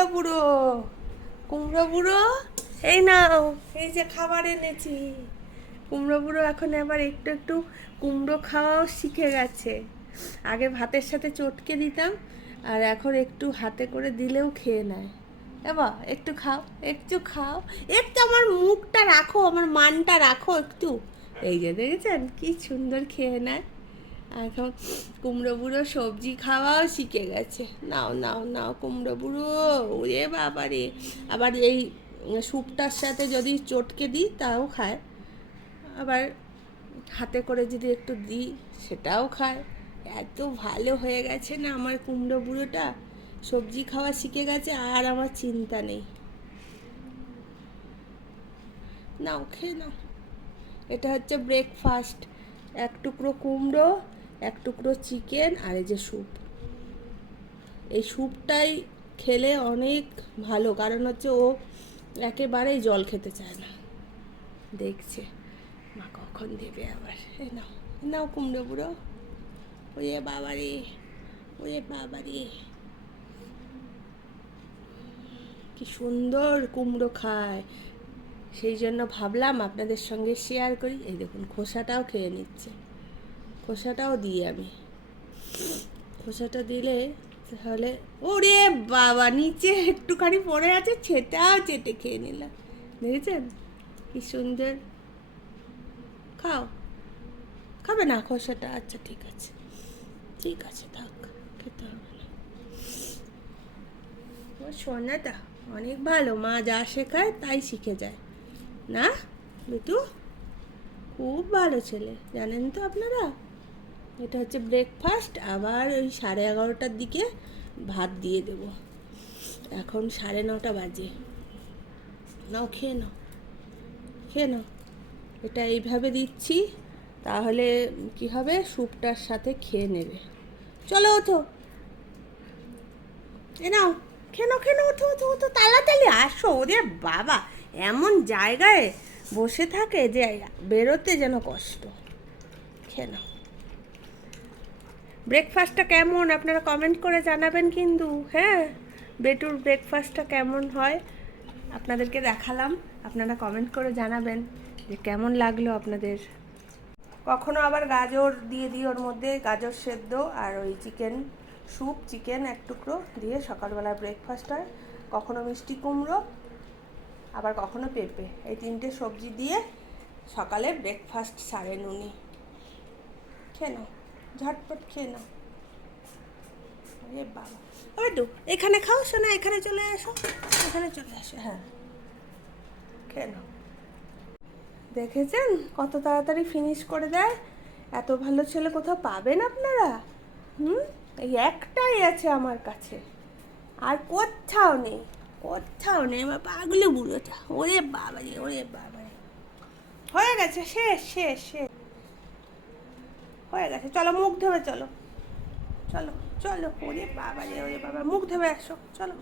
কুমড়ো বুড়ো, কুমড়ো বুড়ো, এই নাও, এই যে খাবার এনেছি। কুমড়ো বুড়ো এখন আবার একটু একটু কুমড়ো খাওয়াও শিখে গেছে। আগে ভাতের সাথে চটকে দিতাম, আর এখন একটু হাতে করে দিলেও খেয়ে নেয়। এবা একটু খাও, একটু খাও, একটু আমার মুখটা রাখো, আমার মানটা রাখো একটু। এই যে দেখেছেন কি সুন্দর খেয়ে নেয়। এখন কুমড়ো বুড়ো সবজি খাওয়াও শিখে গেছে। নাও নাও নাও কুমড়ো বুড়ো, ওরে বাবা রে। আবার এই স্যুপটার সাথে যদি চটকে দিই তাও খায়, আবার হাতে করে যদি একটু দিই সেটাও খায়। এত ভালো হয়ে গেছে না আমার কুমড়ো বুড়োটা, সবজি খাওয়া শিখে গেছে, আর আমার চিন্তা নেই। নাও খেয়ে নাও। এটা হচ্ছে ব্রেকফাস্ট। এক টুকরো কুমড়ো, এক টুকরো চিকেন, আর এই যে স্যুপ। এই স্যুপটাই খেলে অনেক ভালো, কারণ হচ্ছে ও একেবারেই জল খেতে চায় না। দেখছে মা কখন দেবে আবার। এ নাও, নাও কুমড়ো বুড়ো। ওরে বাবারে, ওরে বাবারে, কি সুন্দর কুমড়ো খায়। সেই জন্য ভাবলাম আপনাদের সঙ্গে শেয়ার করি। এই দেখুন খোসাটাও খেয়ে নিচ্ছে, খোসাটাও দিই আমি। খোসাটা দিলে তাহলে, ওরে বাবা, নিচে একটুখানি পড়ে আছে, সেটাও চেটে খেয়ে নিলাম। দেখেছেন কি সুন্দর। খাও, খাবে না খোসাটা? আচ্ছা ঠিক আছে, ঠিক আছে, থাক, খেতে হবে না। ও সোনাটা অনেক ভালো, মা যা শেখায় তাই শিখে যায় না বেটু? খুব ভালো ছেলে, জানেন তো আপনারা। এটা হচ্ছে ব্রেকফাস্ট। আবার ওই 11:30টার দিকে ভাত দিয়ে দেব। এখন 9:30 বাজে। নাও খেয়ে নাও, খেয়ে নাও। এটা এইভাবে দিচ্ছি, তাহলে কি হবে, স্যুপটার সাথে খেয়ে নেবে। চলো ওঠো, এ নাও, খেয়ে নাও, খেয়ে নাও, ওঠো ওঠো ওঠো, তাড়াতাড়ি আসো। ওরে বাবা, এমন জায়গায় বসে থাকে যে বেরোতে যেন কষ্ট। খেয়ে নাও। ব্রেকফাস্টটা কেমন আপনারা কমেন্ট করে জানাবেন কিন্তু, হ্যাঁ। বেটুর ব্রেকফাস্টটা কেমন হয় আপনাদেরকে দেখালাম, আপনারা কমেন্ট করে জানাবেন যে কেমন লাগলো আপনাদের। কখনো আবার গাজর দিয়ে দিই ওর মধ্যে, গাজর সেদ্ধ আর ওই চিকেন স্যুপ, চিকেন এক টুকরো দিয়ে সকালবেলা ব্রেকফাস্ট হয়। কখনো মিষ্টি কুমড়ো, আবার কখনো পেঁপে, এই 3টে সবজি দিয়ে সকালে ব্রেকফাস্ট সারে নুনি। খেয়ে নাও, ঝটপট খেয়ে নাও। আরে বাবা, ওই তো এখানে খাও শোনা, এখানে চলে আসো, এখানে চলে আসো, হ্যাঁ খেয়ে নাও। দেখেছেন কত তাড়াতাড়ি ফিনিশ করে দেয়। এত ভালো ছেলে কোথাও পাবেন আপনারা? এই একটাই আছে আমার কাছে, আর কোথাও নেই, কোথাও নেই। আমার পাগলে বুড়োটা, ওরে বাবারে, ওরে বাবারে। হয়ে গেছে, শেষ শেষ শেষ হয়ে গেছে। চলো মুখ ধোবে, চলো চলো চলো, ওরে বাবারে, ওরে বাবা, মুখ ধোবে আসো, চলো।